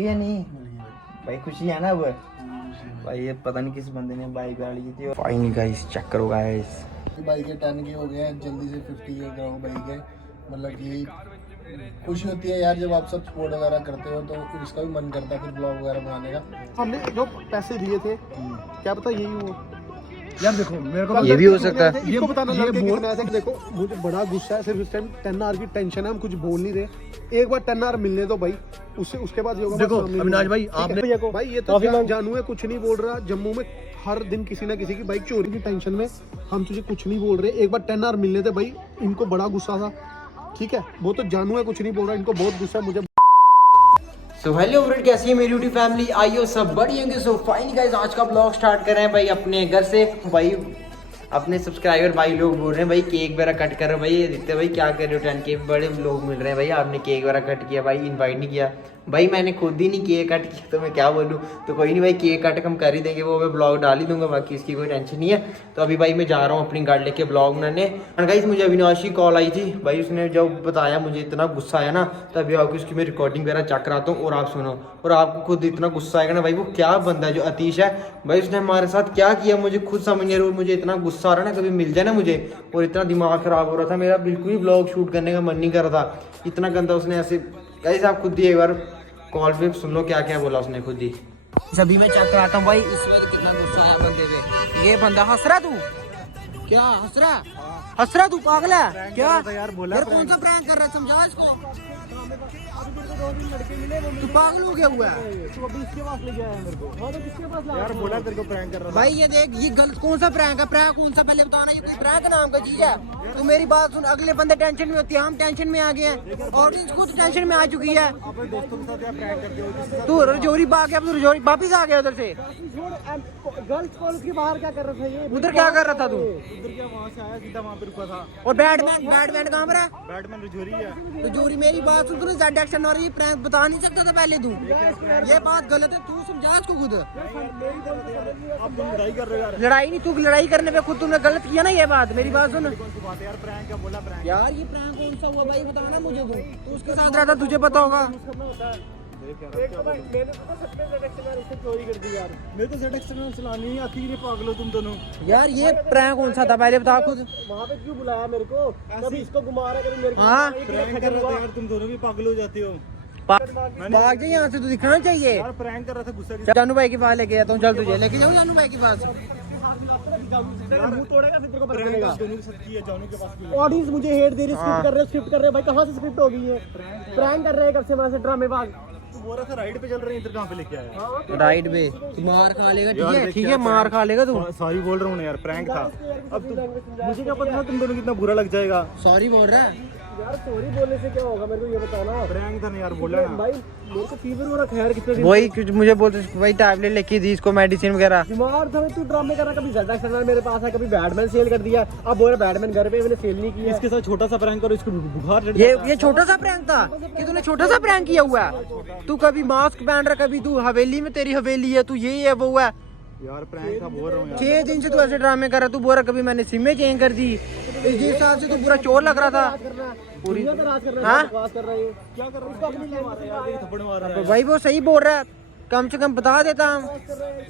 ये नहीं भाई, खुशी है ना। वो भाई ये पता नहीं किस बंदे ने बाइक गाड़ी की थी। फाइन गाइस, चेक करो गाइस, बाइक के 10 के हो गए हैं, जल्दी से 50 के करो बाइक है। मतलब कि खुशी होती है यार जब आप सब सपोर्ट वगैरह करते हो, तो फिर इसका भी मन करता है फिर ब्लॉग वगैरह बनाने का। हमने जो पैसे दिए थे क्या पता यही हो यार। देखो मेरे को ये भी हो सकता है। ये बताना लड़के कितने ऐसे। देखो मुझे बड़ा गुस्सा है, सिर्फ इस टाइम 10 आवर की टेंशन है, हम कुछ बोल नहीं रहे। एक बार 10 आवर मिलने दो भाई, उसके बाद ये होगा। देखो अविनाश भाई, आपने भाई ये तो जानू है, कुछ नहीं बोल रहा। जम्मू में हर दिन किसी ना किसी की बाइक चोरी की टेंशन में हम तुझे कुछ नहीं बोल रहे। एक बार 10 आवर मिलने थे भाई, इनको बड़ा गुस्सा था। ठीक है, वो तो जानू है, कुछ नहीं बोल रहा, इनको बहुत गुस्सा है मुझे। सो हेलो फ्रेंड, कैसी है मेरी यूट्यूब फैमिली? आइयो सब बढ़िया होंगे। सो फाइनली गाइस, आज का ब्लॉग स्टार्ट कर रहे हैं भाई अपने घर से। भाई अपने सब्सक्राइबर भाई लोग बोल रहे हैं भाई केक वगैरह कट कर रहे हो। भाई ये दिखते भाई क्या कर रहे हो, 10K बड़े लोग मिल रहे हैं भाई, आपने केक वगैरह कट किया भाई, इनवाइट नहीं किया भाई। मैंने खुद ही नहीं केक कट किया तो मैं क्या बोलूँ। तो कोई नहीं भाई, केक कट हम कर ही देंगे, वो मैं ब्लॉग डाल ही दूंगा, बाकी इसकी कोई टेंशन नहीं है। तो अभी भाई मैं जा रहा हूँ अपनी गाड़ी लेके ब्लॉग बनाने। और गाइस मुझे अविनाश की कॉल आई थी भाई, उसने जब बताया मुझे इतना गुस्सा आया ना, तभी आपको उसकी मैं रिकॉर्डिंग वगैरह चेक कराता हूँ और आप सुनो। और आपको खुद इतना गुस्सा आएगा ना भाई, वो क्या बंदा है जो अतीश है भाई, उसने हमारे साथ क्या किया मुझे खुद समझ नहीं रहा। मुझे इतना गुस्सा आ रहा है ना, कभी मिल जाए ना मुझे। और इतना दिमाग खराब हो रहा था मेरा, बिल्कुल ही ब्लॉग शूट करने का मन नहीं कर रहा था, इतना गंदा उसने ऐसे। गाइस आप खुद ही एक बार कॉल पे सुन लो क्या क्या बोला उसने खुद ही। जब मैं चेक कराता हूँ भाई, इस वक्त कितना गुस्सा आया बंदे पे। ये बंदा हंस रहा, तू क्या हंस रहा तू पागल है क्या यार? बोला यार कौन सा प्रैंक कर रहा है, समझा इसको। तू पागल हो गया हुआ है। तू अभी इसके पास ले गया है मेरे को। हां तो किसके पास ला यार? बोला तेरे को प्रैंक कर रहा था भाई ये देख, ये गलत कौन सा प्रैंक है? प्रैंक कौन सा पहले बताना, ये कोई प्रैंक नाम का चीज है? तू मेरी बात सुन, अगले बंदे टेंशन में होती है, हम टेंशन में आ गए हैं, ऑडियंस खुद टेंशन में आ चुकी है। अपने दोस्तों के साथ क्या प्रैंक करते हो? तू रजौरी भाग गया, तू रजौरी वापिस आ गया उधर से। गर्ल्स कॉलेज के बाहर क्या कर रहा था ये? उधर क्या कर रहा था तू? उधर क्या, वहां से आया सीधा वहां पे रुका था। और बैटमैन कहाँ पर है? बैटमैन रजौरी है। रजौरी मेरी बात सुन, तूने ज़्यादा एक्शन और ये प्रैंक बता नहीं सकता था पहले तू। ये बात गलत है, तू समझा इसको खुद। आप तुम लड़ाई कर रहे हो यार। लड़ाई नहीं, तू लड़ाई करने पे खुद तूने गलत किया ना। ये बात मेरी बात सुन यार, प्रैंक क्या बोला? प्रैंक यार, ये प्रैंक कौन सा हुआ भाई, बताना मुझे। तू उसके साथ रहता, तुझे पता होगा। चोरी कर दी यार। मेरे तो ZX चलानी नहीं आती, ये पागल हो तुम दोनों। यार ये प्रैंक कौन सा था पहले बता खुद। वहाँ पे क्यों बुलाया मेरे को? कभी इसको घुमा रहा, कभी मेरे को। हाँ प्रैंक कर रहा था यार, तुम दोनों भी पागल हो जाते हो। भाग जाए यहाँ से, तू दिखाना चाहिए। यार प्रैंक कर रहा था, गुस्सा की। जानू भाई के पास लेके जाता हूँ, चल तुझे लेके जाऊँ जानू भाई के पास। मुंह तोड़ेगा फिर तेरे को पता चलेगा। दोनों की सच्ची है, जानू के पास क्यों? ऑडियंस मुझे हेट दे रही है, स्क्रिप्ट कर रहे हैं भाई। कहाँ से स्क्रिप्ट हो गई है? प्रैंक कर रहे हैं, कब से वहाँ से ड्रामेबाज। तू बोल रहा था राइड पे चल रहे हैं, इधर कहाँ पे लेके आया? राइट पे तू मार खा लेगा, ठीक है मार खा लेगा तू। सॉरी बोल रहा हूँ ना यार, प्रैंक था। अब मुझे क्या पता था तुम दोनों कितना बुरा लग जाएगा। सॉरी बोल रहा है यार, सॉरी बोलने से क्या होगा, मेरे को ये बताना। प्रैंक था ना यार, बोला ना भाई। मेरे को फीवर हो रहा, खैर कितने दिन वही कुछ मुझे बोलते भाई, टैबलेट लेके दी इसको, मेडिसिन वगैरह। बीमार था तू, ड्रामे कर रहा। कभी ज़्यादा एक्शन मेरे पास है, कभी बैटमैन सेल कर दिया। अब बोल रहा बैटमैन घर पे मैंने सेल नहीं किया। इसके साथ छोटा सा प्रैंक करो, इसको बुखार। ये छोटा सा प्रैंक था कि तूने छोटा सा प्रैंक किया हुआ है। तू कभी मास्क पहन रहा, कभी तू हवेली में, तेरी हवेली है, तू ये है वो है यार। प्रैंक था बोल रहा हूँ यार। 6 दिन से तू ऐसे ड्रामे कर रहा। तू बोल रहा कभी मैंने सिमें चेंज कर दी, इस हिसाब से तू पूरा चोर लग रहा था पूरी। हाँ भाई वो सही बोल रहा है, कम से कम बता देता हम।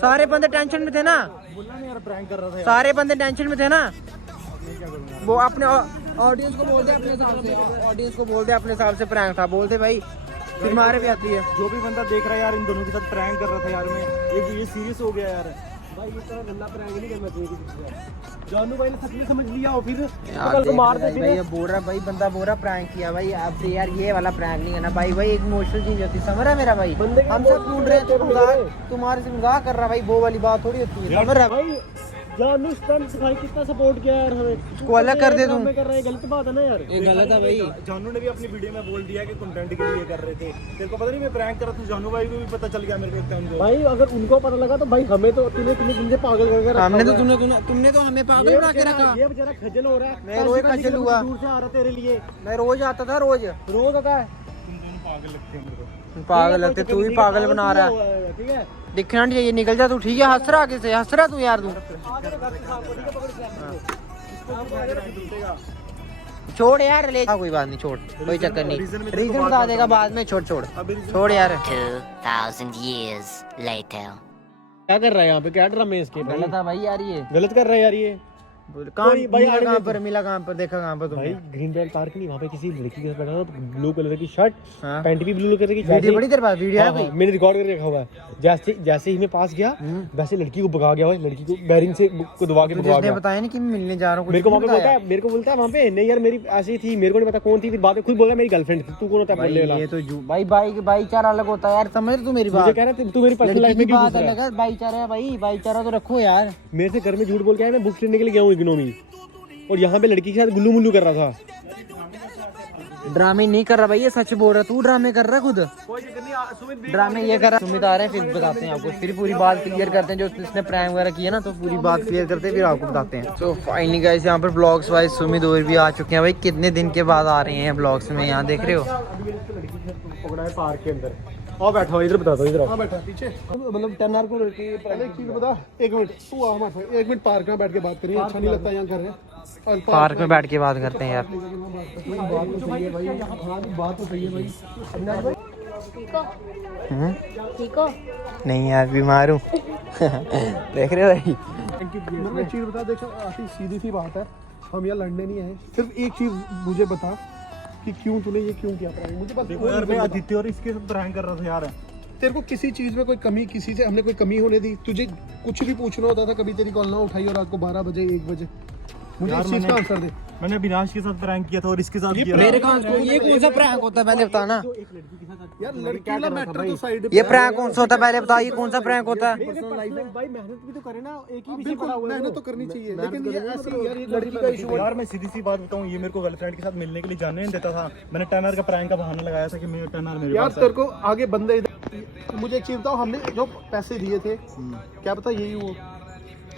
सारे बंदे टेंशन में थे ना, सारे बंदे टेंशन में थे ना। वो अपने ऑडियंस को बोल दे अपने हिसाब से, ऑडियंस को बोल दे अपने हिसाब से प्रैंक था, बोल दे भाई, फिर मारे पे आती है। जो भी बंदा देख रहा है यार, इन दोनों के साथ प्रैंक कर रहा था यार मैं। ये सीरियस हो गया यार भाई। ये तरह गंदा प्रैंक नहीं करना चाहिए। जानू भाई ने सच में समझ लिया हो, फिर कल को मार दे। भाई ये बोल रहा भाई, बंदा बोल रहा प्रैंक किया भाई। अब यार ये वाला प्रैंक नहीं करना भाई। भाई एक इमोशनल चीज होती है, समझ रहा है मेरा भाई। हम सब ढूंढ रहे हैं, तुम्हारे से मजाक कर रहा भाई, वो वाली बात थोड़ी होती है, समझ रहा भाई। जानू स्टंट्स भाई कितना सपोर्ट किया यार हमें, उसको अलग कर दे तुम। कर रहे हैं, गलत बात है ना यार। ये गलत है भाई। जानू ने भी अपनी वीडियो में बोल दिया कि कंटेंट के लिए कर रहे थे। तेरे को पता नहीं मैं प्रैंक कर रहा था, जानू भाई को भी पता चल गया मेरे को। भाई अगर उनको पता लगा तो भाई हमें तो तूने कितने पागल कर रखा। हमने तो तुमने तो हमें पागल बना के रखा। ये बेचारा खजल हो रहा है। मैं रोज खजल हुआ, दूर से आ रहा तेरे लिए। मैं रोज आता था, रोज आता है। तुम दोनों पागल लगते हैं मेरे को। पागल लगते, तू ही पागल बना रहा है। ठीक है, दिखना नहीं चाहिए, निकल जा तू। ठीक है, हंस रहा आगे से, हंस रहा तू यार। तू छोड़ यार ले कोई बात नहीं, छोड़ कोई चक्कर नहीं, रीजन बता देगा बाद में, छोड़ छोड़ छोड़ यार। 2,000 years later. क्या कर रहा है यहाँ पे, क्या ड्रामे इसके? गलत है भाई यार ये, गलत कर रहा है यार ये। कहाँ भाई मिला आगे कहाँ देखो। पर, मिला कहाँ पर, देखा कहाँ पर भाई तुमने? ग्रीन बेल्ट पार्क नहीं, वहाँ पे किसी लड़की के साथ बैठा था, ब्लू कलर की शर्ट, हाँ। पैंट भी ब्लू कलर की। वीडियो बड़ी देर बाद वीडियो है हाँ, भाई। मैंने रिकॉर्ड करके रखा हुआ है। जैसे जैसे ही मैं पास गया वैसे लड़की को भगा गया, भाई लड़की को बैरिंग से को दबा के भगा जिसने गया। बताया नहीं कि मैं मिलने जा रहा हूँ, मेरे को वहाँ पे बोलता है, वहाँ पे नहीं यार मेरी ऐसी थी, मेरे को नहीं पता कौन थी, फिर बाद में खुद बोला मेरी गर्लफ्रेंड थी। तू कौन होता है भाई बोलने वाला? ये तो भाई भाईचारा अलग होता है यार, समझ तू मेरी मुझे बात। कह रहा है तू मेरी पर्सनल लड़की लाइफ की में क्यों बात घुस रहा अलग है? है, भाईचारा है भाई, भाईचारा तो रखो यार। मेरे से घर में झूठ बोल के आया, मैं बुक्स लेने के लिए गया हूँ इग्नो में, और यहाँ पे लड़की के साथ गुल्लू मुल्लू कर रहा था। ड्रामे नहीं कर रहा भाई, ये सच बोल रहा, तू ड्रामे कर रहा खुद। ड्रामे ये कर रहा, सुमित आ रहे हैं, फिर बताते हैं आपको, फिर पूरी बात क्लियर करते हैं। जो इसने प्रैंक वगैरह किया ना, तो पूरी बात क्लियर करते हैं, फिर आपको बताते हैं। सो फाइनली गाइस, यहाँ पर ब्लॉग्स वाइज सुमित और भी आ चुके हैं भाई। कितने दिन के बाद आ रहे हैं ब्लॉग्स में, यहाँ देख रहे हो। पकड़ा है पार्क के अंदर, और बैठा हो इधर, बता दो इधर। हाँ बैठा पीछे, मतलब 10 आवर को पहले एक चीज बता, एक मिनट तू आ हमारे साथ, 1 मिनट पार्क में बैठ के बात करिए, अच्छा नहीं लगता यहाँ कर रहे हैं। पार्क में बैठ के बात करते हैं यार। बात तो सही है भाई, हाँ बात तो सही है भाई। ठीक हो? नहीं यार बीमार हूँ देख रहे हो भाई। मैंने एक चीज बता, देख आशीष सीधी सी बात है, हम यहाँ लड़ने नहीं आए। सिर्फ एक चीज मुझे बता कि क्यों तूने ये क्यों किया प्रैंक, मुझे बस यार मैं आदित्य और इसके साथ प्रैंक कर रहा था यार। तेरे को किसी चीज में कोई कमी, किसी से हमने कोई कमी होने दी? तुझे कुछ भी पूछना होता था, कभी तेरी कॉल ना उठाई और रात को 12 बजे 1 बजे, मुझे यार इस चीज का आंसर दे। मैंने अविनाश के साथ प्रैंक किया था और इसके साथ किया। मेरे ये कौन सा प्रैंक होता है पहले बता ना। यार लड़की का मैटर तो साइड ये प्रैंक कौन सा होता है पहले बता, ये कौन सा प्रैंक होता है? भाई मेहनत भी तो करे ना, एक ही बिल्कुल मेहनत तो करनी चाहिए, लेकिन ये ऐसी यार ये लड़की का इशू है। यार मैं सीधी सी बात बताऊं, ये मेरे को गर्लफ्रेंड के साथ मिलने के लिए जाने नहीं देता था। मैंने 10 आवर का प्रैंक का बहाना लगाया था कि मेरे 10 आवर मेरे यार पास तेरे को आगे बंदे इधर, मुझे एक चीज बताओ, हमने जो पैसे दिए थे क्या पता यही वो।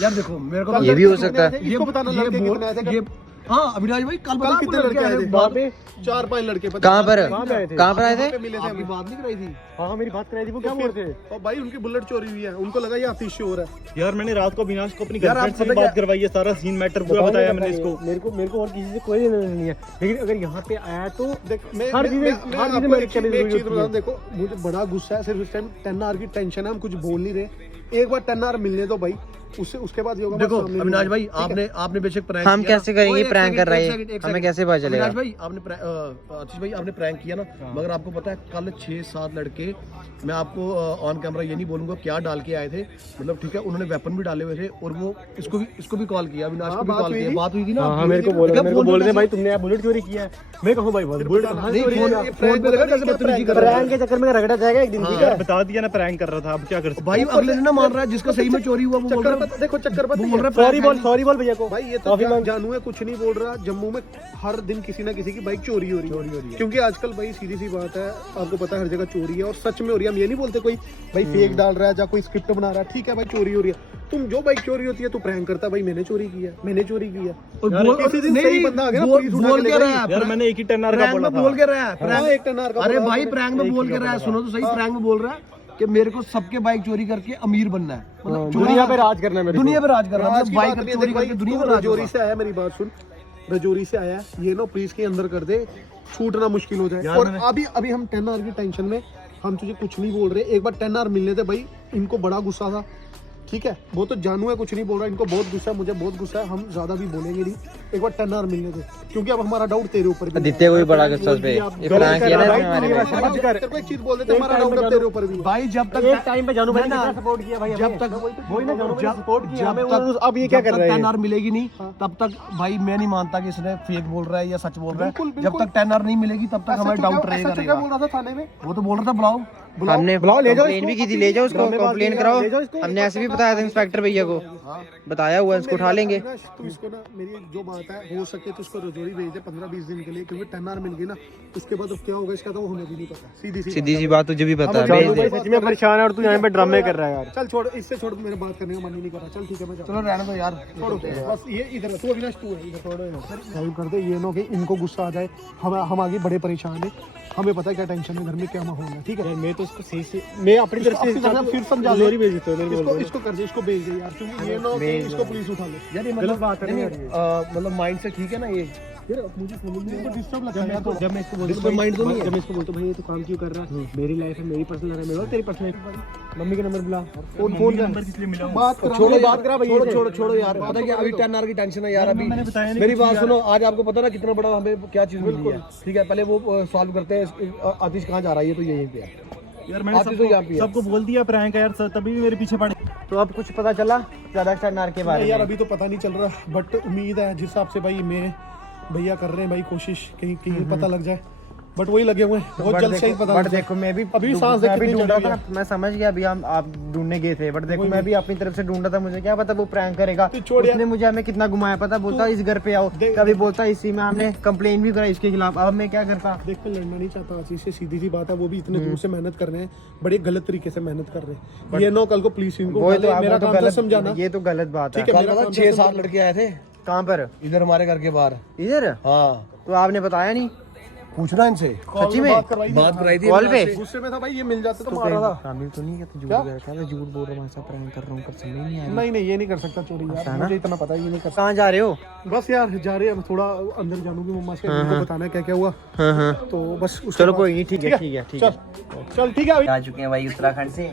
यार देखो मेरे को ये भी हो सकता है। ये बताना लड़के कितने आए थे? हाँ अविनाश भाई कल कल कितने लड़के आए थे? वहाँ पे 4-5 लड़के। पता कहाँ पर कहाँ पे आए थे? कहाँ पर आए थे? पे मिले थे आपकी हमें। बात नहीं कराई थी। हाँ मेरी बात कराई थी, वो क्या बोल रहे थे? और भाई उनकी बुलेट चोरी हुई है, उनको लगा ये आतिश हो रहा है। यार मैंने रात को अविनाश को अपनी यार, आप गर्लफ्रेंड से पता बात क्या- करवाई है, सारा सीन मैटर पूरा बताया मैंने इसको। मेरे को और किसी से कोई लेना देना नहीं है, लेकिन अगर यहाँ पे आया तो देख मैं हर चीज़- मैं हर आपको चीज़ में एक चीज चली बता दूं, देखो मुझे बड़ा गुस्सा है, सिर्फ इस टाइम 10 आवर की टेंशन है, हम कुछ बोल नहीं रहे। एक बार 10 आवर मिलने दो भाई, उससे उसके बाद ये होगा। देखो सामने अविनाश नहीं भाई होगा, ठीक है? आपने बेशक प्रैंक हम किया। कैसे करेंगे ओए, एक प्रैंक सेकंड, कर रहा एक है, सेकंड, एक हमें सेकंड। कैसे पता चलेगा? अविनाश भाई आपने आशीष भाई आपने प्रैंक किया ना, मगर आपको पता है कल 6-7 लड़के, मैं आपको ऑन कैमरा ये नहीं बोलूंगा क्या डाल के आए थे, मतलब ठीक है उन्होंने वेपन भी डाले हुए थे, और वो इसको भी कॉल किया, अविनाश को भी बात कॉल हुई किया, थी। बात हुई थी ना। हाँ मेरे को बोल क्या रहे फोन हैं पे भाई तुमने बुलेट चोरी किया है। मैं कहूँ भाई बुलेट कहाँ से चोरी होगा? फोन पे लगा कैसे बदतमीजी कर रहा है। प्रैंक के चक्कर में रगड़ा जाएगा एक दिन, ठीक है? बता दिया ना प्रैंक कर रहा था, अब क्या कर सकते? भाई अगले दिन ना मान रहा है, जिसका सही में चोरी हुआ वो बोल रहा है देखो चक्कर पता बोल रहा है सॉरी बोल भैया को। भाई ये तो जानू है, कुछ नहीं बोल रहा। जम्मू में हर दिन किसी ना किसी की बाइक चोरी हो रही है, क्योंकि आजकल भाई सीधी सी बात है, आपको पता है हर जगह चोरी है, और सच में हो रही है। हम ये नहीं बोलते कोई भाई फेक डाल रहा है या कोई स्क्रिप्ट बना रहा है, ठीक है भाई चोरी हो रही है। तुम जो बाइक चोरी होती है तू प्रैंक करता है, भाई मैंने चोरी की है, मैंने चोरी की है। और यार, बोल किसी दिन नहीं, सही बंदा आ गया ना, बोल पुलिस उठा बोल के क्या ले रहा गई। है यार मैंने एक ही 10 आवर का प्रैंक बोला में था। बोल के रहा है हाँ, एक टन आर का अरे बोला भाई था। प्रैंक में बोल के रहा है, सुनो तो सही, प्रैंक में बोल रहा है कि मेरे को सबके बाइक चोरी करके अमीर बनना है, मतलब दुनिया पे राज करना है मेरे को। दुनिया पे राज करना है, आज मतलब की बाइक बात नहीं है, चोरी देख भाई, करके दुनिया तू पे राज रजौरी होगा। से आया, मेरी बात सुन, रजौरी से आया, ये ना प्लीज के अंदर कर दे, छूटना मुश्किल हो जाए। यार और मैंने- अभी हम 10 आवर की टेंशन में, हम तुझे कुछ नहीं बोल रहे। एक बार 10 आवर मिलने थे भाई, इनको बड़ा गुस्सा था, ठीक है? वो तो जानू है, कुछ नहीं बोल रहा, इनको बहुत गुस्सा है, मुझे बहुत गुस्सा है, हम ज्यादा भी बोलेंगे नहीं। एक बार 10 आवर मिलने थे, क्योंकि अब हमारा डाउट तेरे ऊपर भी है। आदित्य को भी बड़ा गुस्सा उस पे, ये प्रैंक किया ना इसने हमारे पे। समझ कर। तेरे को एक चीज बोल देते, हमारा डाउट अब तेरे ऊपर भी है। भाई जब तक एक टाइम पे जानू भाई ने ना, कितना सपोर्ट किया भाई हमें। जब तक वही ना जानू भाई ने सपोर्ट किया हमें, जब तक अब ये क्या कर रहे हैं? 10 आवर मिलेगी नहीं तब तक भाई मैं नहीं मानता कि इसने फेक बोल रहा है या सच बोल रहा है। बिल्कुल, जब बिल्कुल। तक 10 आवर नहीं मिलेगी तब तक ऐसा हमें तो क्या- डाउट रहेगा ऐसा तो क्या बोल रहा था थाने में? वो तो बोल रहा था बुलाओ। हमने बुलाओ, ले जाओ कंप्लेन इसको, भी की थी, ले जाओ उसको, ड्रामेबाजी कंप्लेन है, कराओ। ले जाओ इसको। हमने ऐसे भी बताया था इंस्पेक्टर भैया को, बताया हुआ है, इसको उठा लेंगे। तू इसको ना, मेरी जो बात है, हो सके तो उसको रजौरी भेज दे 15-20 दिन के लिए, क्योंकि 10 आवर मिल गई ना, उसके बाद अब क्या होगा इसका तो हमें भी नहीं पता। सीधी सी बात तुझे भी पता है, हम भेज जानू दे। भाई सच में परेशान है और तू यहाँ पे ड्रामे कर रहा है यार। चल छोड़, इससे छोड़, मेरे बात करने का मन ही नहीं कर रहा। चल ठीक है, मैं चलो रहने दो यार, छोड़ो बस। ये इधर तू अविनाश, तू है इधर, थोड़ा कर दे, ये ना कि इनको गुस्सा आ जाए। हम आगे बड़े परेशान है, हमें पता है क्या टेंशन है घर में, क्या माहौल है, ठीक है? यार मैं तो उसको सही से, मैं अपनी तरफ से फिर समझा ले, रजौरी भेज देता हूँ, मेरे को बोल इसको कर दे, इसको भेज दे यार, क्योंकि ये ना कि इसको पुलिस उठा ले। यार ये गलत बात है नहीं, यार ये। मतलब माइंड से ठीक है ना ये, यार मुझे समझ नहीं आता डिस्टर्ब लगता है यार। जब मैं इसको इसमें mind तो नहीं है। जब मैं इसको बोलता हूं भाई ये तो काम क्यों कर रहा है, मेरी लाइफ है, मेरी पर्सनल लाइफ है, मेरा तेरी पर्सनल। मम्मी का नंबर बुला, फोन नंबर किस लिए मिला, बात करा, छोड़ो बात करा भाई, छोड़ो यार। पता है कि अभी 10 आवर की टेंशन है यार। अभी मेरी बात सुनो, आज आपको पता ना कितना बड़ा हमें क्या चीज मिली है, ठीक है। पहले वो सॉल्व करते हैं। आतिश कहाँ जा रहा है, ये तो यहीं पे है यार। मैंने सबको बोल दिया प्रैंक है यार, तभी भी मेरे पीछे पड़े। तो अब कुछ पता चला ज्यादा स्टार के बारे यार में? अभी तो पता नहीं चल रहा, बट उम्मीद है जिस हिसाब से भाई मैं भैया कर रहे हैं भाई कोशिश कहीं कहीं पता लग जाए, बट वही लगे हुए हैं, बहुत जल्द से ही पता बट लग जाए। देखो मैं भी अभी सांस देख मैं भी कितनी ढूंढ रहा चढ़ था रही ना, मैं समझ गया अभी हम आप ढूंढने गए थे, बट देखो मैं भी अपनी तरफ से ढूंढा था, मुझे क्या पता वो प्रैंक करेगा। तो छोड़ यार। उसने मुझे हमें कितना घुमाया, पता बोलता इस घर पे आओ, कभी बोलता इसी में, हमने कंप्लेन भी करा इसके खिलाफ। अब मैं क्या करता? देख मैं लड़ना नहीं चाहता आशीष से, सीधी सी बात है, वो भी इतने दूर से मेहनत कर रहे हैं, बड़े गलत तरीके से मेहनत कर रहे हैं। ये नो कल को पुलिस इनको वो तो मेरा काम था समझाना। ये तो गलत बात है। ठीक है, कल पता 6-7 लड़के आए थे कहाँ पर? इधर हमारे घर के बाहर। इधर? हाँ, तो आपने बताया नहीं? पूछना इनसे। सच्ची में बात कराई थी कॉल पे? गुस्से में था भाई, ये मिल जाता तो मार रहा था। शामिल तो नहीं कहते, झूठ बोल रहा था, झूठ बोल रहा हूँ, ऐसा प्रैंक कर रहा हूँ, कर समझ नहीं आ रही। नहीं ये नहीं कर सकता चोरी यार, मुझे इतना पता है ये नहीं कर सकता। कहाँ जा रहे हो? बस यार जा रहे हैं, थोड़ा अंदर जानूंगी मम्मा से, उनको बताना है क्या क्या हुआ। तो बस उसके चलो बाद- कोई नहीं, ठीक है ठीक है ठीक है। चल ठीक है अभी। आ चुके हैं भाई उत्तराखंड से।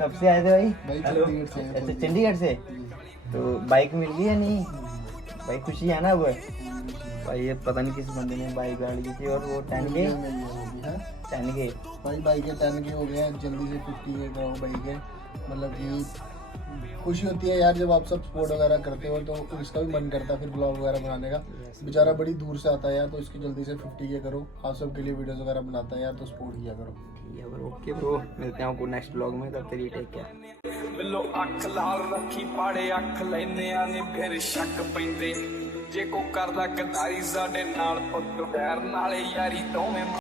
कब से आए थे भाई? अच्छा चंडीगढ़ से। तो बाइक मिल गई या नहीं भाई? खुशी है ना वो भाई? ये पता नहीं किस बंदे ने बाइक गाड़ी की थी, और वो 10 के भाई बाइक के 10 के हो गए हैं, जल्दी से 50 के करो बाइक के। मतलब कि खुशी होती है यार जब आप सब स्पोर्ट वगैरह करते हो, तो इसका भी मन करता है फिर ब्लॉग वगैरह बनाने का। बेचारा बड़ी दूर से आता है यार, तो इसकी जल्दी से 50 के करो। आप सब के लिए वीडियोस वगैरह बनाता है यार, तो सपोर्ट किया करो। ओके ब्रो, मिलते हैं आपको नेक्स्ट ब्लॉग में, तब तक टेक केयर। बिलो अख लाल रखी पाड़े अख लेने आने फिर शक पैंदे जे को करदा गदारी साडे नाल पुੱਤ ਪੈਰ ਨਾਲੇ ਯਾਰੀ ਦੋਵੇਂ